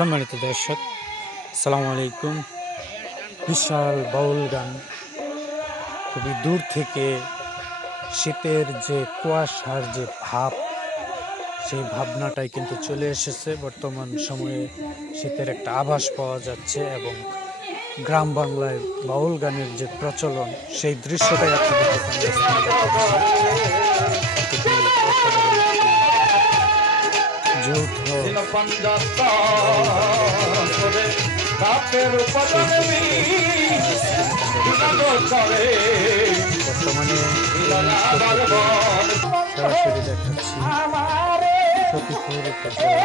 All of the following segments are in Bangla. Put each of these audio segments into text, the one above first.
সম্মানিত দর্শক, আসসালামু আলাইকুম। বিশাল বাউল গান, খুবই দূর থেকে শীতের যে কুয়াশার যে ভাব, সেই ভাবনাটাই কিন্তু চলে এসেছে। বর্তমান সময়ে শীতের একটা আভাস পাওয়া যাচ্ছে এবং গ্রাম বাংলায় বাউল গানের যে প্রচলন, সেই দৃশ্যটাই আপনাদেরকে যৌথ বর্তমানে সরাসরি দেখাচ্ছি সতীপুর উপজেলা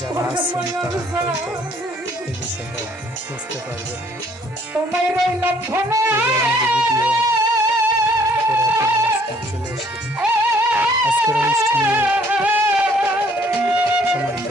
যারা আছেন তারা এই বিষয়টা বুঝতে পারবে। আজকের অনুষ্ঠানে সম্মানিত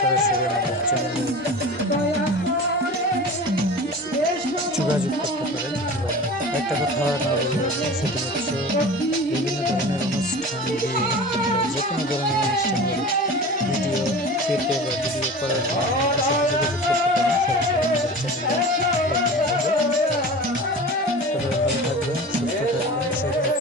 সরাসরি আমাদের চ্যানেলে যোগাযোগ করতে পারেন। একটা কথা না বলে সেটি